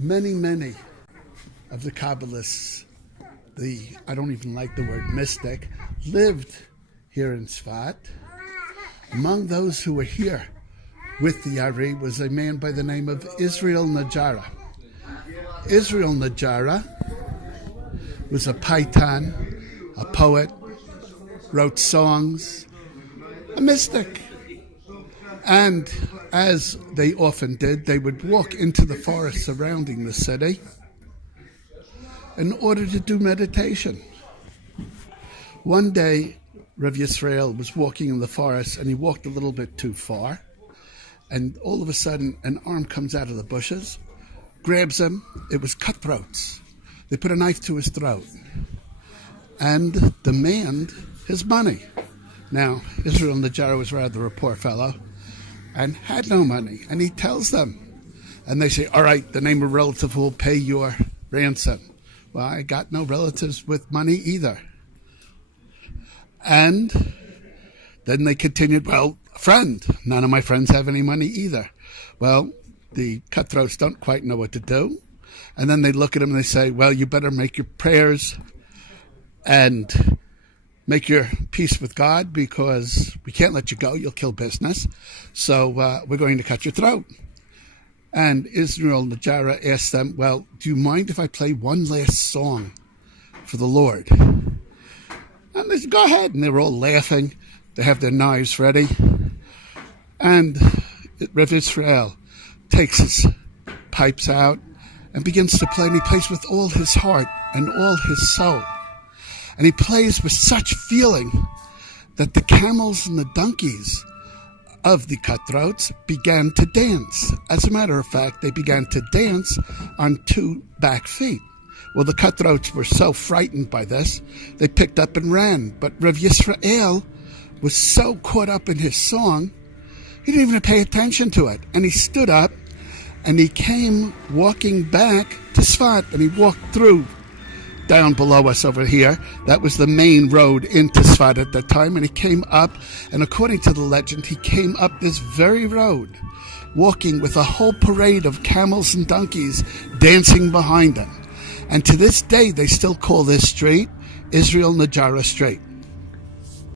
Many of the Kabbalists, I don't even like the word mystic, lived here in Tzfat. Among those who were here with the Ari was a man by the name of Israel Najara. Israel Najara was a paitan, a poet, wrote songs, a mystic. And as they often did, they would walk into the forest surrounding the city in order to do meditation. One day, Rav Yisrael was walking in the forest, and he walked a little bit too far. And all of a sudden, an arm comes out of the bushes, grabs him. It was cutthroats. They put a knife to his throat and demand his money. Now, Israel Najara was rather a poor fellow and had no money. And he tells them, and they say, all right, the name of a relative will pay your ransom. Well, I got no relatives with money either. And then they continued, well, a friend. None of my friends have any money either. Well, the cutthroats don't quite know what to do. And then they look at him and they say, well, you better make your prayers and make your peace with God, because we can't let you go. You'll kill business. So we're going to cut your throat. And Israel Najara asked them, well, do you mind if I play one last song for the Lord? And they said, go ahead. And they were all laughing. They have their knives ready. And Rav Yisrael takes his pipes out and begins to play. And he plays with all his heart and all his soul. And he plays with such feeling that the camels and the donkeys of the cutthroats began to dance. As a matter of fact, they began to dance on two back feet. Well, the cutthroats were so frightened by this, they picked up and ran. But Rav Yisrael was so caught up in his song, he didn't even pay attention to it. And he stood up and he came walking back to Tzfat, and he walked through down below us over here. That was the main road into Tzfat at that time. And he came up, and according to the legend, he came up this very road, walking with a whole parade of camels and donkeys dancing behind him. And to this day, they still call this street Israel Najara Street.